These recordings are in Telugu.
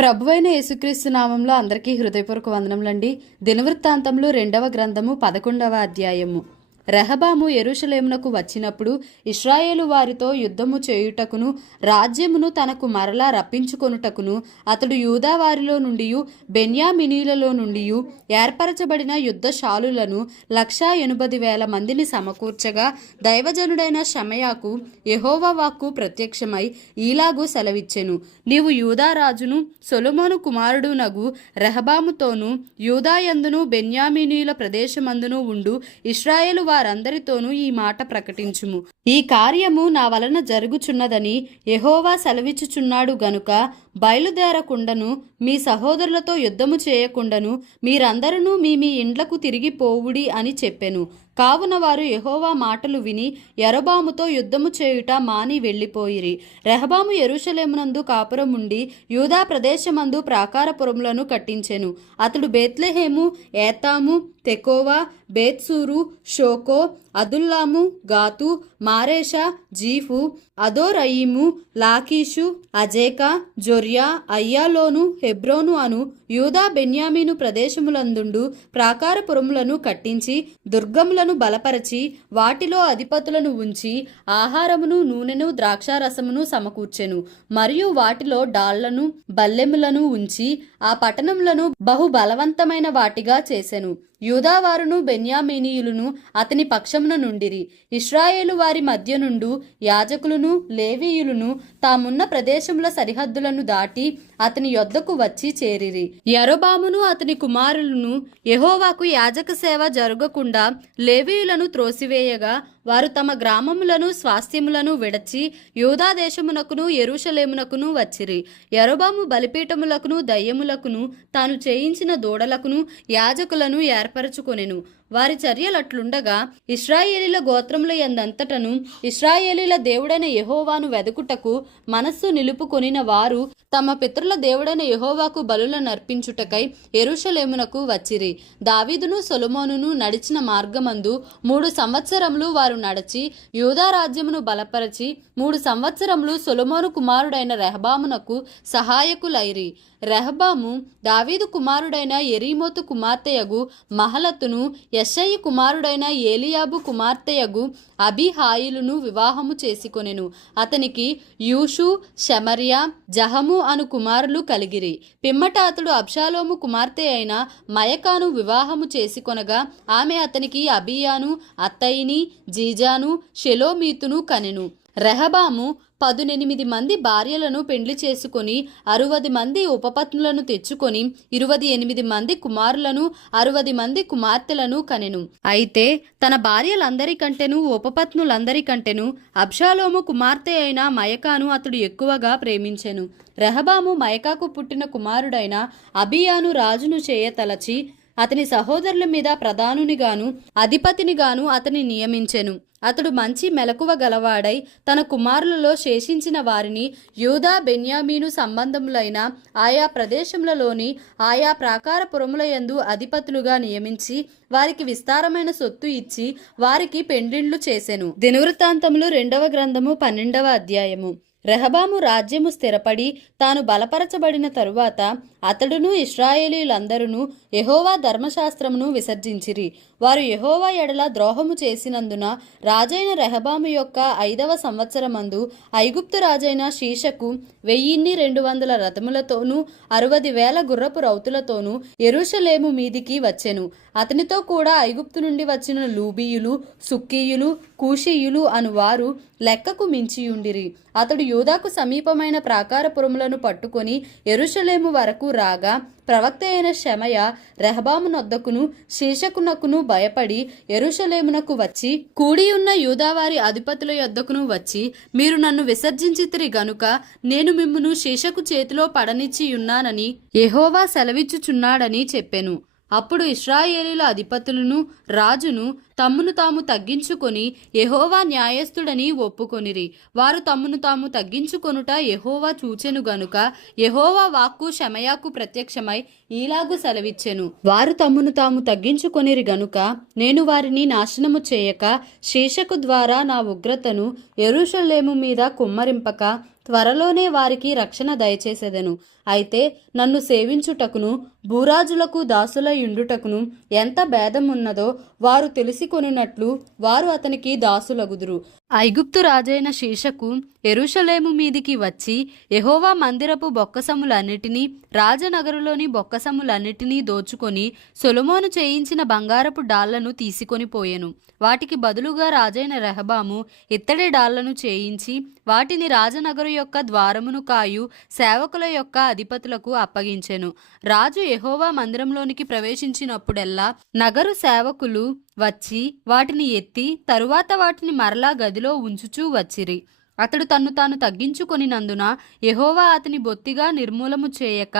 ప్రభువైన యేసుక్రీస్తు నామంలో అందరికీ హృదయపూర్వక వందనములండి. దినవృత్తాంతములు 2వ గ్రంథము 11వ అధ్యాయము. రెహబాము యెరూషలేమునకు వచ్చినప్పుడు ఇశ్రాయేలు వారితో యుద్ధము చేయుటకును రాజ్యమును తనకు మరలా రప్పించుకొనుటకును అతడు యూదా వారిలో నుండి బెన్యామినీలలో నుండి ఏర్పరచబడిన యుద్ధశాలులను 180,000 మందిని సమకూర్చగా దైవజనుడైన షమయాకు యెహోవా వాక్కు ప్రత్యక్షమై ఈలాగు సెలవిచ్చెను. నీవు యూదా రాజును సొలొమోను కుమారుడునగు రెహబాముతోనూ యూదాయందును బెన్యామినీల ప్రదేశమందును ఉండు ఇశ్రాయేలు వారందరితోనూ ఈ మాట ప్రకటించుము. ఈ కార్యము నా వలన జరుగుచున్నదని యెహోవా సెలవిచ్చుచున్నాడు గనుక బయలుదేరకుండను మీ సహోదరులతో యుద్ధము చేయకుండను మీరందరూ మీ ఇండ్లకు తిరిగి పోవుడి అని చెప్పెను. కావున వారు యెహోవా మాటలు విని యరొబాముతో యుద్ధము చేయుట మాని వెళ్ళిపోయిరి. రెహబాము యెరూషలేమునందు కాపురముండి యూదా ప్రదేశమందు ప్రాకారపురములను కట్టించెను. అతడు బేత్లెహేము, ఏతాము, తెకోవా, బేత్సూరు, షోకో, అదుల్లాము, గాతు, మారేషా, జీఫు, అదోరయీము, లాకీషు, అజేకా, జొర్యా, అయ్యాలోను, హెబ్రోను అను యూదా బెన్యామీను ప్రదేశములందుండు ప్రాకారపురములను కట్టించి దుర్గములను బలపరచి వాటిలో అధిపతులను ఉంచి ఆహారమును నూనెను ద్రాక్షారసమును సమకూర్చెను. మరియు వాటిలో డాళ్లను బల్లెములను ఉంచి ఆ పట్టణములను బహు బలవంతమైన వాటిగా చేసెను. యూదావారును బెన్యామీనీయులను అతని పక్షమున నుండిరి. ఇశ్రాయేలు వారి మధ్య నుండు యాజకులను లేవీయులను తామున్న ప్రదేశముల సరిహద్దులను దాటి అతని యొద్దకు వచ్చి చేరిరి. యరొబామును అతని కుమారులను యెహోవాకు యాజక సేవ జరగకుండా లేవీయులను త్రోసివేయగా వారు తమ గ్రామములను స్వాస్థ్యములను విడచి యూదా దేశమునకును యెరూషలేమునకును వచ్చిరి. యరొబాము బలిపీఠములకును దయ్యములకును తాను చేయించిన దూడలకును యాజకులను ఏర్పరచుకొనెను. వారి చర్యలట్లుండగా ఇశ్రాయేలీల గోత్రముల యందంతటను ఇశ్రాయేలీల దేవుడైన యెహోవాను వెదకుటకు మనస్సు నిలుపుకొనిన వారు తమ పితరుల దేవుడైన యెహోవాకు బలులను అర్పించుటకై యెరూషలేమునకు వచ్చిరి. దావీదును సొలొమోనును నడిచిన మార్గమందు 3 సంవత్సరములు వారు నడచి యూదా రాజ్యమును బలపరచి 3 సంవత్సరములు సొలొమోను కుమారుడైన రెహబామునకు సహాయకులైరి. రెహబాము దావీదు కుమారుడైన యెరీమోతు కుమార్తెయగు మహలతును యెషయి కుమారుడైన ఏలియాబు కుమార్తెయగు అబీహాయిలును వివాహము చేసుకొనెను. అతనికి యూషు, షెమర్యా, జహము అను కుమారులు కలిగిరి. పిమ్మట అతడు అబ్షాలోము కుమార్తె అయిన మయకాను వివాహము చేసుకొనగా ఆమె అతనికి అబీయాను, అత్తయిని, జీజాను, షెలోమీతును కనెను. రెహబాము 18 మంది భార్యలను పెండ్లి చేసుకొని 60 మంది ఉపపత్నులను తెచ్చుకొని 28 మంది కుమారులను 60 మంది కుమార్తెలను కనెను. అయితే తన భార్యలందరికంటెను ఉపపత్నులందరికంటెను అబ్షాలోము కుమార్తె అయిన మయకాను అతడు ఎక్కువగా ప్రేమించెను. రెహబాము మయకాకు పుట్టిన కుమారుడైన అబీయాను రాజును చేయతలచి అతని సహోదరుల మీద ప్రధానునిగాను అధిపతినిగాను అతని నియమించెను. అతడు మంచి మెలకువ గలవాడై తన కుమారులలో శేషించిన వారిని యూదా బెన్యామీను సంబంధములైన ఆయా ప్రదేశములలోని ఆయా ప్రాకారపురముల యందు అధిపతులుగా నియమించి వారికి విస్తారమైన సొత్తు ఇచ్చి వారికి పెండ్లిండ్లు చేసెను. దినవృత్తాంతములు 2వ గ్రంథము 12వ అధ్యాయము. రెహబాము రాజ్యము స్థిరపడి తాను బలపరచబడిన తరువాత అతడును ఇశ్రాయేలీయులందరూ యెహోవా ధర్మశాస్త్రమును విసర్జించిరి. వారు యెహోవా ఎడల ద్రోహము చేసినందున రాజైన రెహబాము యొక్క 5వ సంవత్సరమందు ఐగుప్తు రాజైన షీషకు 1200 రథములతోనూ 60,000 గుర్రపు రౌతులతోనూ యెరూషలేము మీదికి వచ్చెను. అతనితో కూడా ఐగుప్తు నుండి వచ్చిన లూబీయులు, సుక్కీయులు, కూషీయులు అను వారు లెక్కకు మించియుండిరి. అతడు యూదాకు సమీపమైన ప్రాకారపురములను పట్టుకొని యెరూషలేము వరకు రాగా ప్రవక్త అయిన షెమయ రెహబాము నొద్దకును షీషకునకును భయపడి యెరూషలేమునకు వచ్చి కూడియున్న యూదావారి అధిపతుల యొద్దకును వచ్చి మీరు నన్ను విసర్జించితిరి గనుక నేను మిమ్మును షీషకు చేతిలో పడనిచ్చియున్నానని యెహోవా సెలవిచ్చుచున్నాడని చెప్పెను. అప్పుడు ఇశ్రాయేలీల అధిపతులను రాజును తమ్మును తాము తగ్గించుకొని యెహోవా న్యాయస్థుడని ఒప్పుకొనిరి. వారు తమ్మును తాము తగ్గించుకొనుట యెహోవా చూచెను గనుక యెహోవా వాక్కు షెమయాకు ప్రత్యక్షమై ఈలాగు సెలవిచ్చెను. వారు తమ్మును తాము తగ్గించుకొనిరి గనుక నేను వారిని నాశనము చేయక షీషకు ద్వారా నా ఉగ్రతను యెరూషలేము మీద కుమ్మరింపక త్వరలోనే వారికి రక్షణ దయచేసెదను. అయితే నన్ను సేవించుటకును భూరాజులకు దాసులై ఉండుటకును ఎంత భేదమున్నదో వారు తెలిసికొనున్నట్లు వారు అతనికి దాసులగుదురు. ఐగుప్తు రాజైన షీషకు యెరూషలేము మీదికి వచ్చి యెహోవా మందిరపు బొక్కసములన్నిటినీ రాజనగరులోని బొక్కసములన్నిటినీ దోచుకొని సొలొమోను చేయించిన బంగారపు డాళ్లను తీసుకొని పోయెను. వాటికి బదులుగా రాజైన రెహబాము ఇత్తడి డాళ్లను చేయించి వాటిని రాజనగరు యొక్క ద్వారమును కాయు సేవకుల యొక్క అధిపతులకు అప్పగించెను. రాజు యెహోవా మందిరంలోనికి ప్రవేశించినప్పుడెల్లా నగరు సేవకులు వచ్చి వాటిని ఎత్తి తరువాత వాటిని మరలా గదిలో ఉంచుచూ వచ్చిరి. అతడు తన్ను తాను తగ్గించుకొనినందున యెహోవా అతని బొత్తిగా నిర్మూలము చేయక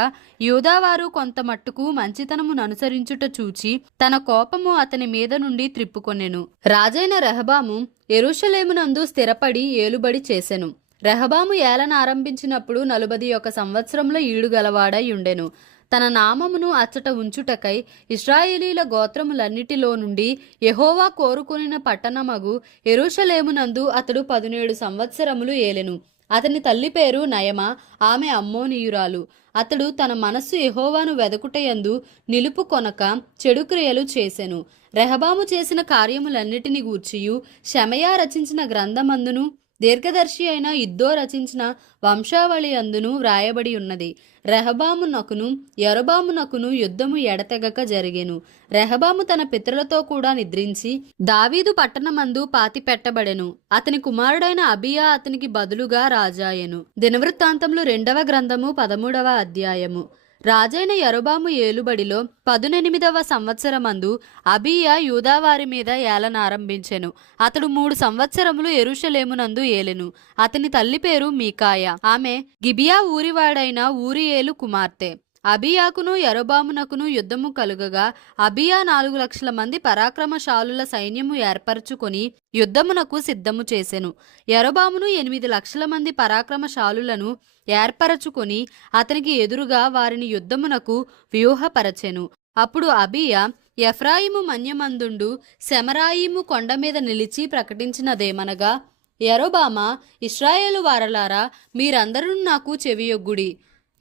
యూదావారు కొంత మట్టుకు మంచితనమును అనుసరించుట చూచి తన కోపము అతని మీద నుండి త్రిప్పుకొనెను. రాజైన రెహబాము యెరూషలేమునందు స్థిరపడి ఏలుబడి చేసెను. రెహబాము ఏలన ఆరంభించినప్పుడు 41 సంవత్సరముల ఈడుగలవాడై ఉండెను. తన నామమును అచ్చట ఉంచుటకై ఇశ్రాయేలీల గోత్రములన్నిటిలో నుండి యెహోవా కోరుకొనిన పట్టణమగు యెరూషలేమునందు అతడు 17 సంవత్సరములు ఏలెను. అతని తల్లి పేరు నయమ, ఆమె అమ్మోనీయురాలు. అతడు తన మనస్సు యెహోవాను వెదకుటయందు నిలుపుకొనక చెడు క్రియలు చేసెను. రెహబాము చేసిన కార్యములన్నిటిని గూర్చియు షెమయా రచించిన గ్రంథమందును దీర్ఘదర్శి అయిన ఇద్దో రచించిన వంశావళి అందును వ్రాయబడి ఉన్నది. రెహబామునకును యరొబామునకును యుద్ధము ఎడతెగక జరిగెను. రెహబాము తన పితరులతో కూడా నిద్రించి దావీదు పట్టణమందు పాతి పెట్టబడెను. అతని కుమారుడైన అబియా అతనికి బదులుగా రాజాయెను. దినవృత్తాంతములు 2వ గ్రంథము 13వ అధ్యాయము. రాజైన యరొబాము ఏలుబడిలో 18వ సంవత్సరమందు అబీయా యూదావారి మీద ఏలన ఆరంభించెను. అతడు 3 సంవత్సరములు యెరూషలేమునందు ఏలెను. అతని తల్లి పేరు మీకాయ, ఆమె గిబియా ఊరివాడైన ఊరియేలు కుమార్తె. అబియాకును యరొబామునకును యుద్ధము కలుగగా అబియా 4 లక్షల మంది పరాక్రమశాలుల సైన్యము ఏర్పరచుకొని యుద్ధమునకు సిద్ధము చేసెను. యరొబామును 8 లక్షల మంది పరాక్రమశాలులను ఏర్పరచుకొని అతనికి ఎదురుగా వారిని యుద్ధమునకు వ్యూహపరచెను. అప్పుడు అబియా ఎఫ్రాయిము మన్యమందుండు సెమరాయిము కొండ మీద నిలిచి ప్రకటించినదేమనగా, యరొబామా, ఇశ్రాయేలు వారలారా, మీరందరూ నాకు చెవియొగ్గుడి.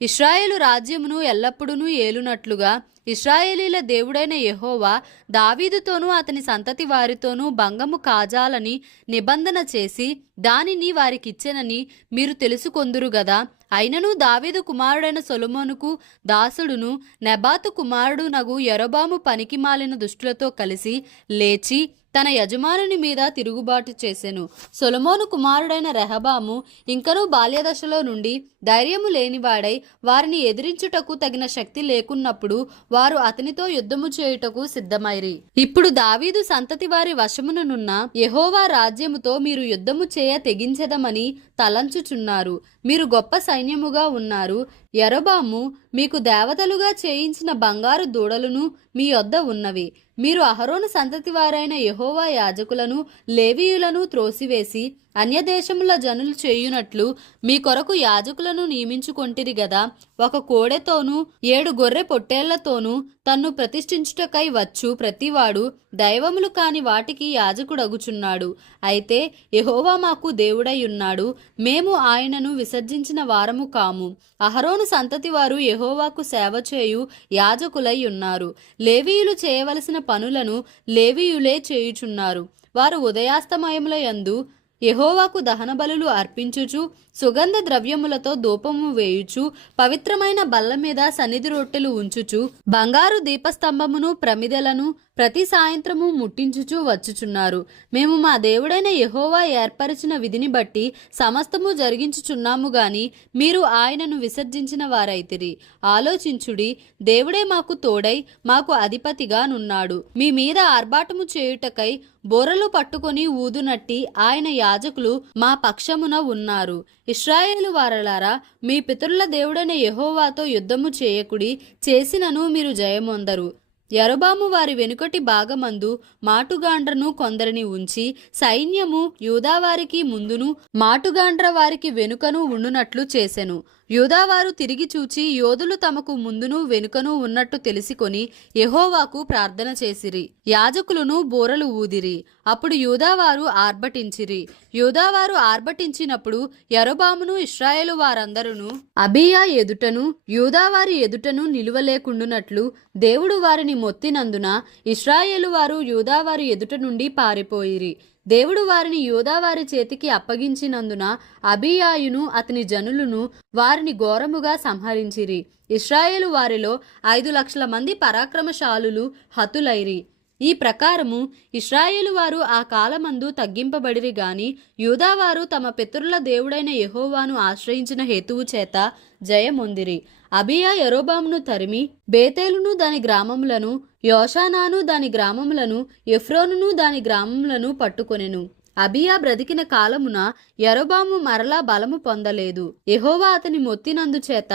ఇశ్రాయేలు రాజ్యమును ఎల్లప్పుడూ ఏలునట్లుగా ఇశ్రాయేలీల దేవుడైన యెహోవా దావీదుతోనూ అతని సంతతి వారితోనూ భంగము కాజాలని నిబంధన చేసి దానిని వారికిచ్చెనని మీరు తెలుసుకొందురు గదా. అయినను దావీదు కుమారుడైన సొలొమోనుకు దాసుడును నెబాతు కుమారుడు నగు యరొబాము పనికి మాలిన దుష్టులతో కలిసి లేచి తన యజమానుని మీద తిరుగుబాటు చేసెను. సొలొమోను కుమారుడైన రెహబాము ఇంకనూ బాల్యదశలో నుండి ధైర్యము లేనివాడై వారిని ఎదిరించుటకు తగిన శక్తి లేకున్నప్పుడు వారు అతనితో యుద్ధము చేయుటకు సిద్ధమైరి. ఇప్పుడు దావీదు సంతతి వారి వశముననున్న యెహోవా రాజ్యముతో మీరు యుద్ధము చేయ తెగించెదమని తలంచుచున్నారు. మీరు గొప్ప సైన్యముగా ఉన్నారు. యరొబాము మీకు దేవతలుగా చేయించిన బంగారు దూడలను మీ యొద్ద ఉన్నవి. మీరు అహరోను సంతతి వారైన యెహోవా యాజకులను లేవీయులను త్రోసివేసి అన్యదేశముల జనులు చేయునట్లు మీ కొరకు యాజకులను నియమించుకొంటిరి గదా. ఒక కోడెతోనూ 7 గొర్రె పొట్టేళ్లతోనూ తన్ను ప్రతిష్ఠించుటకై వచ్చు ప్రతివాడు దైవములు కాని వాటికి యాజకుడగుచున్నాడు. అయితే యెహోవా మాకు దేవుడై ఉన్నాడు, మేము ఆయనను విసర్జించిన వారము కాము. అహరోను సంతతి వారు యెహోవాకు సేవ చేయు యాజకులై ఉన్నారు. లేవీయులు చేయవలసిన పనులను లేవీయులే చేయుచున్నారు. వారు ఉదయాస్తమయముల యందు యెహోవాకు దహన బలులు అర్పించుచు సుగంధ ద్రవ్యములతో ధూపము వేయుచు పవిత్రమైన బల్ల మీద సన్నిధి రొట్టెలు ఉంచుచు బంగారు దీపస్తంభమును ప్రమిదలను ప్రతి సాయంత్రము ముట్టించుచు వచ్చుచున్నారు. మేము మా దేవుడైన యెహోవా ఏర్పరిచిన విధిని బట్టి సమస్తము జరిగించుచున్నాము గాని మీరు ఆయనను విసర్జించిన వారైతిరి. ఆలోచించుడి, దేవుడే మాకు తోడై మాకు అధిపతిగా నున్నాడు. మీ మీద ఆర్భాటము చేయుటకై బోరలు పట్టుకొని ఊదునట్టి ఆయన యాజకులు మా పక్షమున ఉన్నారు. ఇశ్రాయేలు వారలారా, మీ పితరుల దేవుడైన యెహోవాతో యుద్ధము చేయకుడి, చేసినను మీరు జయమొందరు. యరొబాము వారి వెనుకటి భాగమందు మాటుగాండ్రను కొందరిని ఉంచి సైన్యము యూదావారికి ముందును మాటుగాండ్ర వారికి వెనుకను ఉండునట్లు చేసెను. యూదావారు తిరిగి చూచి యోధులు తమకు ముందును వెనుకను ఉన్నట్టు తెలిసికొని యెహోవాకు ప్రార్థన చేసిరి. యాజకులను బూరలు ఊదిరి. అప్పుడు యూదావారు ఆర్భటించిరి. యూదావారు ఆర్భటించినప్పుడు యరొబామును ఇశ్రాయేలు వారందరూ అబీయా ఎదుటను యూదావారి ఎదుటను నిలువలేకుండునట్లు దేవుడు వారిని మొత్తినందున ఇశ్రాయేలు వారు యూదావారి ఎదుట నుండి పారిపోయిరి. దేవుడు వారిని యూదావారి చేతికి అప్పగించినందున అబీయాయును అతని జనులను వారిని ఘోరముగా సంహరించిరి. ఇశ్రాయేలు వారిలో 5,00,000 మంది పరాక్రమశాలులు హతులైరి. ఈ ప్రకారము ఇశ్రాయేలు వారు ఆ కాలమందు తగ్గింపబడిరి గాని యూదావారు తమ పితరుల దేవుడైన యెహోవాను ఆశ్రయించిన హేతువు చేత జయమొందిరి. అబీయా యరొబామును తరిమి బేతేలును దాని గ్రామములను, యోషానాను దాని గ్రామములను, ఎఫ్రోనును దాని గ్రామములను పట్టుకొనెను. అబీయా బ్రతికిన కాలమున యరొబాము మరలా బలము పొందలేదు. యెహోవా అతని మొత్తినందు చేత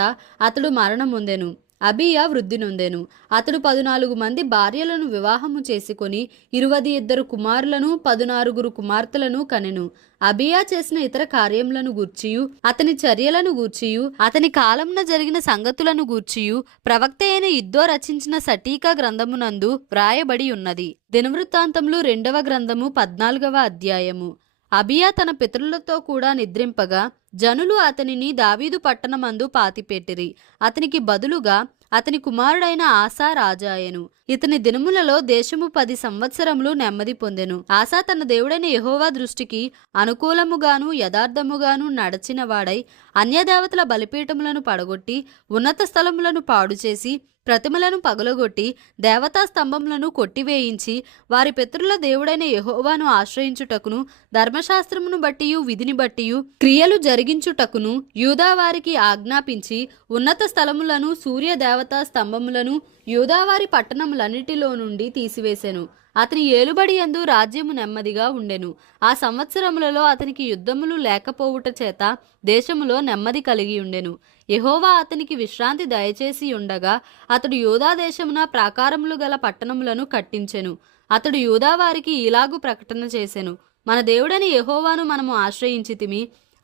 అతడు మరణమొందెను. అబీయా వృద్ధి నొందెను. అతడు 14 మంది భార్యలను వివాహము చేసుకొని 22 కుమారులను 14 కుమార్తెలను కనెను. అబీయా చేసిన ఇతర కార్యములను గూర్చియు అతని చర్యలను గూర్చియు అతని కాలమున జరిగిన సంగతులను గూర్చియు ప్రవక్త అయిన ఇద్దో రచించిన సటీకా గ్రంథమునందు వ్రాయబడి ఉన్నది. దినవృత్తాంతములు 2వ గ్రంథము 14వ అధ్యాయము. అబీయా తన పితరులతో కూడా నిద్రింపగా జనులు అతనిని దావీదు పట్టణమందు పాతిపెట్టిరి. అతనికి బదులుగా అతని కుమారుడైన ఆసా రాజాయెను. ఇతని దినములలో దేశము 10 సంవత్సరములు నెమ్మది పొందెను. ఆసా తన దేవుడైన యెహోవా దృష్టికి అనుకూలముగాను యథార్థముగాను నడచిన వాడై అన్యదేవతల బలిపీఠములను పడగొట్టి ఉన్నత స్థలములను పాడు చేసి ప్రతిమలను పగలగొట్టి దేవతా స్తంభములను కొట్టివేయించి వారి పితరుల దేవుడైన యెహోవాను ఆశ్రయించుటకును ధర్మశాస్త్రమును బట్టియు విధిని బట్టియు క్రియలు జరిగించుటకును యూదావారికి ఆజ్ఞాపించి ఉన్నత స్థలములను సూర్య దేవతా స్తంభములను యూదావారి పట్టణములన్నిటిలో నుండి తీసివేసెను. అతని ఏలుబడి యందు రాజ్యము నెమ్మదిగా ఉండెను. ఆ సంవత్సరములలో అతనికి యుద్ధములు లేకపోవుట చేత దేశములో నెమ్మది కలిగి ఉండెను. యెహోవా అతనికి విశ్రాంతి దయచేసి ఉండగా అతడు యూదా దేశమున ప్రాకారములు గల పట్టణములను కట్టించెను. అతడు యూదా వారికి ఇలాగు ప్రకటన చేసెను: మన దేవుడని యెహోవాను మనము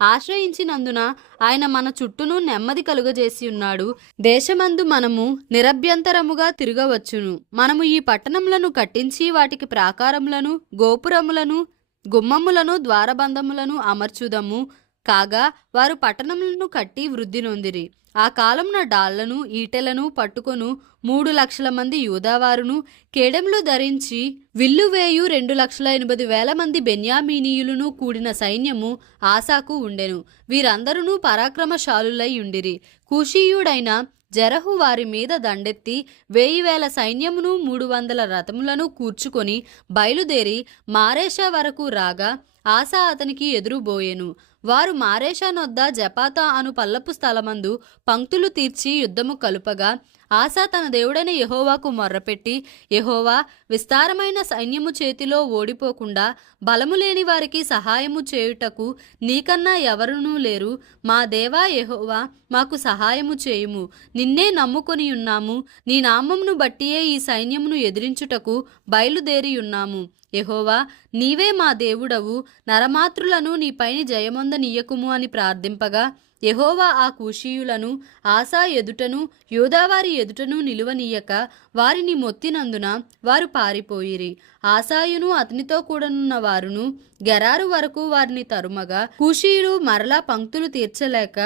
ఆశ్రయించినందున ఆయన మన చుట్టూను నెమ్మది కలుగజేసి ఉన్నాడు. దేశమందు మనము నిరభ్యంతరముగా తిరగవచ్చును. మనము ఈ పట్టణములను కట్టించి వాటికి ప్రాకారములను, గోపురములను, గుమ్మములను, ద్వారబంధములను అమర్చుదము. కాగా వారు పట్టణములను కట్టి వృద్ధి నొందిరి. ఆ కాలమున డాళ్లను ఈటెలను పట్టుకొను 3,00,000 మంది యూదావారును, కేడెములు ధరించి విల్లు వేయు 2,80,000 మంది బెన్యామీనీయులను కూడిన సైన్యము ఆసాకు ఉండెను. వీరందరూ పరాక్రమశాలులై ఉండిరి. కూషీయుడైన జెరహు వారి మీద దండెత్తి 1,000 సైన్యమును 300 రథములను కూర్చుకొని బయలుదేరి మారేషా వరకు రాగా ఆసా అతనికి ఎదురుబోయెను. వారు మారేషా నొద్ద జపాతా అను పల్లపు స్థలమందు పంక్తులు తీర్చి యుద్ధము కలుపగా ఆసా తన దేవుడైన యెహోవాకు మొర్రపెట్టి, యెహోవా, విస్తారమైన సైన్యము చేతిలో ఓడిపోకుండా బలము లేని వారికి సహాయము చేయుటకు నీకన్నా ఎవరునూ లేరు. మా దేవా యెహోవా, మాకు సహాయము చేయుము. నిన్నే నమ్ముకొని ఉన్నాము. నీ నామమును బట్టియే ఈ సైన్యమును ఎదిరించుటకు బయలుదేరి ఉన్నాము. యెహోవా, నీవే మా దేవుడవు. నరమాతృలను నీపైన జయమొందనీయకుము అని ప్రార్థింపగా యెహోవా ఆ కూషీయులను ఆసా ఎదుటను యూదావారి ఎదుటను నిలువనీయక వారిని మొత్తినందున వారు పారిపోయిరి. ఆసాయును అతనితో కూడనున్న వారును గెరారు వరకు వారిని తరుమగా కూషీయులు మరలా పంక్తులు తీర్చలేక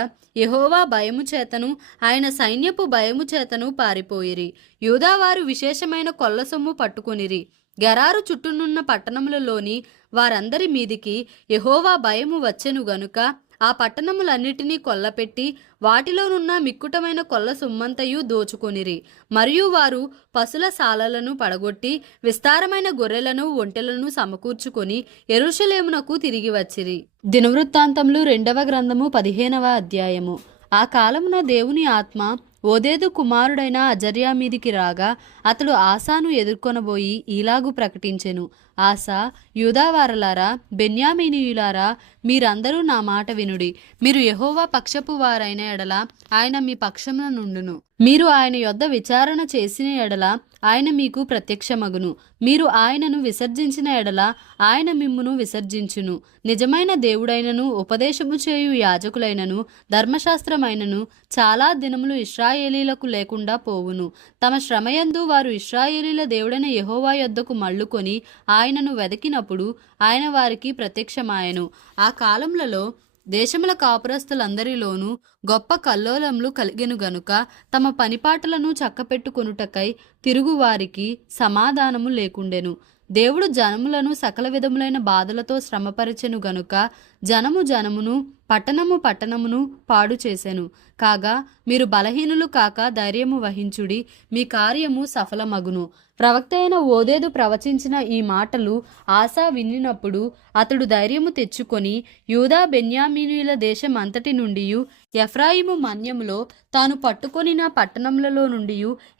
యెహోవా భయము చేతను ఆయన సైన్యపు భయము చేతను పారిపోయిరి. యూదావారు విశేషమైన కొల్ల సొమ్ము పట్టుకొనిరి. గెరారు చుట్టూనున్న పట్టణములలోని వారందరి మీదికి యెహోవా భయము వచ్చెను గనుక ఆ పట్టణములన్నిటినీ కొల్లపెట్టి వాటిలోనున్న మిక్కుటమైన కొల్ల సొమ్మంతయు దోచుకొనిరి. మరియు వారు పశుల శాలలను పడగొట్టి విస్తారమైన గొర్రెలను ఒంటెలను సమకూర్చుకొని యెరూషలేమునకు తిరిగి వచ్చిరి. దినవృత్తాంతములు 2వ గ్రంథము 15వ అధ్యాయము. ఆ కాలమున దేవుని ఆత్మ ఓదేదు కుమారుడైన అజర్యా మీదికి రాగా అతడు ఆసాను ఎదుర్కొనబోయి ఈలాగు ప్రకటించెను. ఆసా, యూదావారలారా, బెన్యామీనీయులారా, మీరందరూ నా మాట వినుడి. మీరు యెహోవా పక్షపు వారైన ఎడల ఆయన మీ పక్షమున నుండును. మీరు ఆయన యొద్ద విచారణ చేసిన ఎడల ఆయన మీకు ప్రత్యక్షమగును. మీరు ఆయనను విసర్జించిన ఎడల ఆయన మిమ్మును విసర్జించును. నిజమైన దేవుడైనను ఉపదేశము చేయు యాజకులైనను ధర్మశాస్త్రమైనను చాలా దినములు ఇశ్రాయేలీలకు లేకుండా పోవును. తమ శ్రమయందు వారు ఇశ్రాయేలీల దేవుడైన యెహోవా యొద్దకు మళ్ళుకొని ఆయనను వెదకినప్పుడు ఆయన వారికి ప్రత్యక్షమాయెను. ఆ కాలములలో దేశముల కాపురస్తులందరిలోనూ గొప్ప కల్లోలములు కలిగెను గనుక తమ పనిపాటలను చక్కపెట్టుకొనుటకై తిరుగువారికి సమాధానము లేకుండెను. దేవుడు జనములను సకల విధములైన బాధలతో శ్రమపరచెను గనుక జనమును పట్టణమును పాడు చేసెను. కాగా మీరు బలహీనులు కాక ధైర్యము వహించుడి, మీ కార్యము సఫలమగును. ప్రవక్త అయిన ఓదేదు ప్రవచించిన ఈ మాటలు ఆసా వినినప్పుడు అతడు ధైర్యము తెచ్చుకొని యూదా బెన్యామీనీయుల దేశం అంతటి నుండి ఎఫ్రాయిము మన్యములో తాను పట్టుకొనిన పట్టణములలో నుండి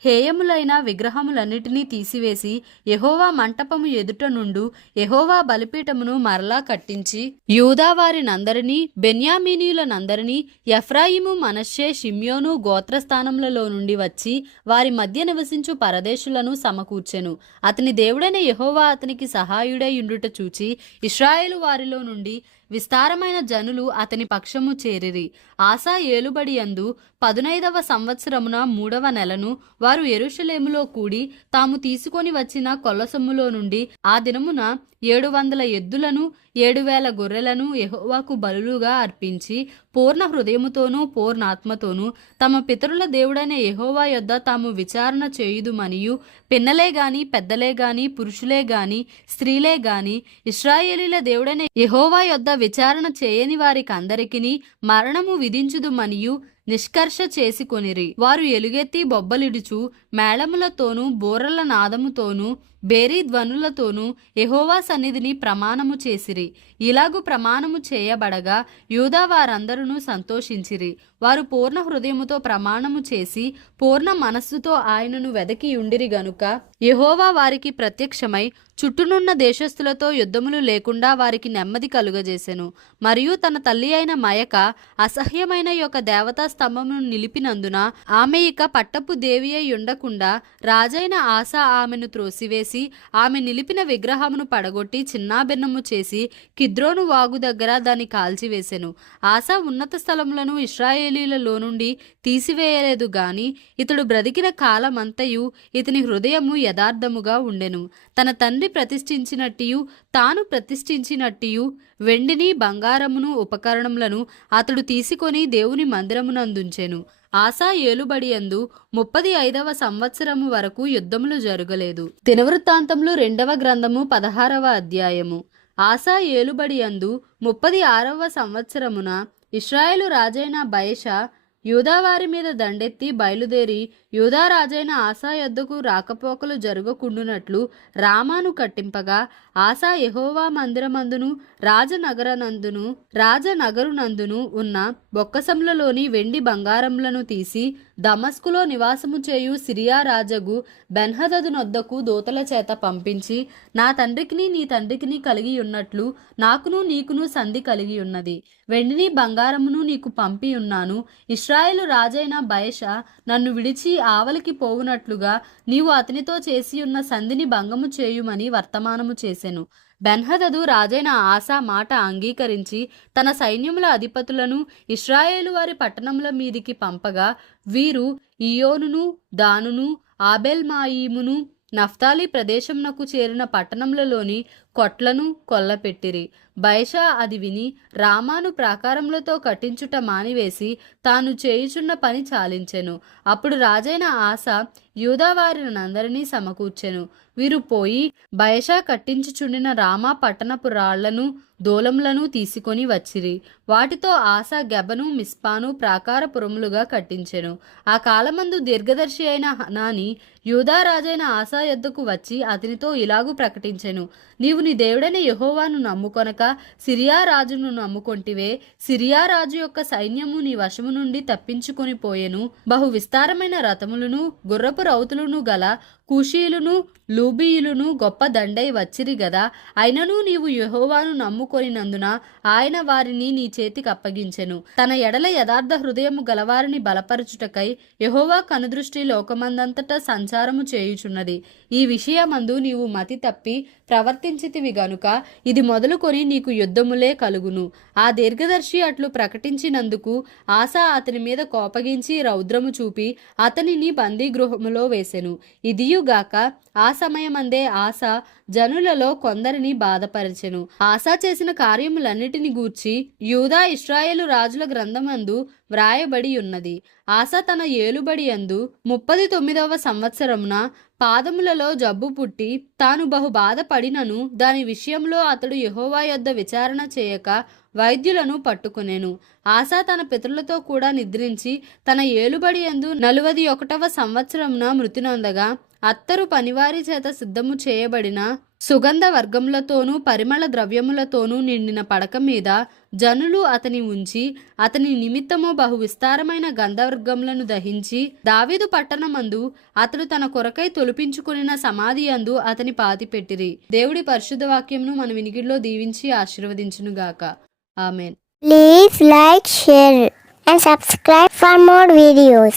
హేయములైన విగ్రహములన్నిటినీ తీసివేసి యెహోవా మంటపము ఎదుట నుండు యెహోవా బలిపీఠమును మరలా కట్టించి యూదా వారినందరినీ బెన్యామీనీయులనందరినీ ఎఫ్రాయిము మనష్షే షిమ్యోను గోత్రస్థానములలో నుండి వచ్చి వారి మధ్య నివసించు పరదేశులను సమకూర్చెను. అతని దేవుడైన యెహోవా అతనికి సహాయుడై ఉండుట చూచి ఇశ్రాయేలు వారిలో నుండి విస్తారమైన జనులు అతని పక్షము చేరిరి. ఆసా ఏలుబడి యందు 15వ సంవత్సరమున 3వ నెలను వారు యెరూషలేములో కూడి తాము తీసుకొని వచ్చిన కొల్లసొమ్ములో నుండి ఆ దినమున 700 ఎద్దులను 7,000 గొర్రెలను యెహోవాకు బలులుగా అర్పించి పూర్ణ హృదయముతోనూ పూర్ణాత్మతోనూ తమ పితరుల దేవుడైన యెహోవా యొద్ద తాము విచారణ చేయుదుమనియు పిన్నలే గాని పెద్దలే గాని పురుషులే గాని స్త్రీలే గాని ఇశ్రాయేలీల దేవుడైన యెహోవా యొద్ద విచారణ చేయని వారికి అందరికిని మరణము విధించుదుమనియు నిష్కర్ష చేసుకొనిరి. వారు ఎలుగెత్తి బొబ్బలిడుచు మేళములతోనూ బోరల నాదముతోనూ బేరీ ధ్వనులతోనూ యెహోవా సన్నిధిని ప్రమాణము చేసిరి. ఇలాగు ప్రమాణము చేయబడగా యూదా వారందరూ సంతోషించిరి. వారు పూర్ణ హృదయముతో ప్రమాణము చేసి పూర్ణ మనస్సుతో ఆయనను వెదకి ఉండిరి గనుక యెహోవా వారికి ప్రత్యక్షమై చుట్టూనున్న దేశస్థులతో యుద్ధములు లేకుండా వారికి నెమ్మది కలుగజేసెను. మరియు తన తల్లి అయిన మయక అసహ్యమైన యొక్క దేవతా స్తంభమును నిలిపినందున ఆమె ఇక పట్టపు దేవి అయి ఉండకుండా రాజైన ఆసా ఆమెను త్రోసివేసి ఆమె నిలిపిన విగ్రహమును పడగొట్టి చిన్నాభిన్నము చేసి కిద్రోను వాగు దగ్గర దాన్ని కాల్చివేసెను. ఆసా ఉన్నత స్థలములను ఇశ్రాయేలీలలో నుండి తీసివేయలేదు గాని ఇతడు బ్రతికిన కాలమంతయు ఇతని హృదయము యథార్థముగా ఉండెను. తన తండ్రి ప్రతిష్ఠించినట్టియు తాను ప్రతిష్ఠించినట్టియు వెండిని బంగారమును ఉపకరణములను అతడు తీసుకొని దేవుని మందిరమునందుంచెను. ఆసా ఏలుబడి యందు 35వ సంవత్సరము వరకు యుద్ధములు జరగలేదు. దినవృత్తాంతములు 2వ గ్రంథము 16వ అధ్యాయము. ఆసా ఏలుబడి యందు 36వ సంవత్సరమున ఇశ్రాయేలు రాజైన బయషా యూదావారి మీద దండెత్తి బయలుదేరి యూదా రాజైన ఆసా యొద్దకు రాకపోకలు జరగకుండునట్లు రామాను కట్టింపగా ఆసా యెహోవా మందిరమందును రాజనగరునందును ఉన్న బొక్కసములలోని వెండి బంగారములను తీసి దమస్కులో నివాసము చేయు సిరియా రాజగు బెన్హదదునొద్దకు దూతల చేత పంపించి నా తండ్రికిని నీ తండ్రికిని కలిగి ఉన్నట్లు నాకును నీకును సంధి కలిగి ఉన్నది. వెండిని బంగారమును నీకు పంపి ఉన్నాను. ఇశ్రాయేలు రాజైన బయషా నన్ను విడిచి ఆవలికి పోవునట్లుగా నీవు అతనితో చేసి ఉన్న సంధిని భంగము చేయుమని వర్తమానము చేసెను. బెన్హదదు రాజైన ఆసా మాట అంగీకరించి తన సైన్యముల అధిపతులను ఇశ్రాయేలు వారి పట్టణముల మీదికి పంపగా వీరు ఇయోనును దానును ఆబెల్మాయీమును నఫ్తాలి ప్రదేశమునకు చేరిన పట్టణములలోని కొట్లను కొల్లపెట్టిరి. బయషా అది విని రామాను ప్రాకారములతో కట్టించుట మానివేసి తాను చేయుచున్న పని చాలించెను. అప్పుడు రాజైన ఆసా యూదావారినందరినీ సమకూర్చెను. వీరు పోయి బయషా కట్టించుచుండిన రామా పట్టణపు రాళ్లను దూలములను తీసుకొని వచ్చిరి. వాటితో ఆసా గెబను మిస్పాను ప్రాకారపురములుగా కట్టించెను. ఆ కాలమందు దీర్ఘదర్శి అయిన హనాని యూదా రాజైన ఆసా యొద్దకు వచ్చి అతనితో ఇలాగు ప్రకటించెను, నీవు నీ దేవుడైన యెహోవాను నమ్ముకొనక సిరియా రాజును నమ్ముకొంటివే. సిరియా రాజు యొక్క సైన్యము నీ వశము నుండి తప్పించుకొని పోయెను. బహు విస్తారమైన రథములను గుర్రపు రౌతులను గల కూషీయులను లూబీయులను గొప్ప దండై వచ్చిరి గదా. అయినను నీవు యెహోవాను నమ్ముకొనినందున ఆయన వారిని నీ చేతికి అప్పగించెను. తన ఎడల యథార్థ హృదయము గలవారిని బలపరచుటకై యెహోవా కనుదృష్టి లోకమందంతటా సంచారము చేయుచున్నది. ఈ విషయమందు నీవు మతి తప్పి ప్రవర్తించితివి గనుక ఇది మొదలుకొని నీకు యుద్ధములే కలుగును. ఆ దీర్ఘదర్శి అట్లు ప్రకటించినందుకు ఆసా అతని మీద కోపగించి రౌద్రము చూపి అతనిని బందీగృహములో వేసెను. ఇదియుగాక ఆ సమయమందే ఆస జనులలో కొందరిని బాధపరచెను. ఆసా చేసిన కార్యములన్నిటిని గూర్చి యూదా ఇశ్రాయేలు రాజుల గ్రంథమందు వ్రాయబడి ఉన్నది. ఆసా తన ఏలుబడి యందు 39వ సంవత్సరమున పాదములలో జబ్బు పుట్టి తాను బహు బాధపడినను దాని విషయంలో అతడు యెహోవా యొద్ద విచారణ చేయక వైద్యులను పట్టుకునేను. ఆసా తన పితరులతో కూడా నిద్రించి తన ఏలుబడి యందు 41వ సంవత్సరమున మృతి నొందగా అత్తరు పనివారి చేత సిద్ధము చేయబడిన సుగంధ వర్గములతోనూ పరిమళ ద్రవ్యములతోనూ నిండిన పడక మీద జనులు అతని ఉంచి అతని నిమిత్తము బహు విస్తారమైన గంధవర్గములను దహించి దావీదు పట్టణమందు అతడు తన కొరకై తొలిపించుకున్న సమాధి యందు అతని పాతిపెట్టిరి. దేవుడి పరిశుద్ధ వాక్యమును మన వినికిడిలో దీవించి ఆశీర్వదించునుగాక. Amen. Please like, share and subscribe for more videos.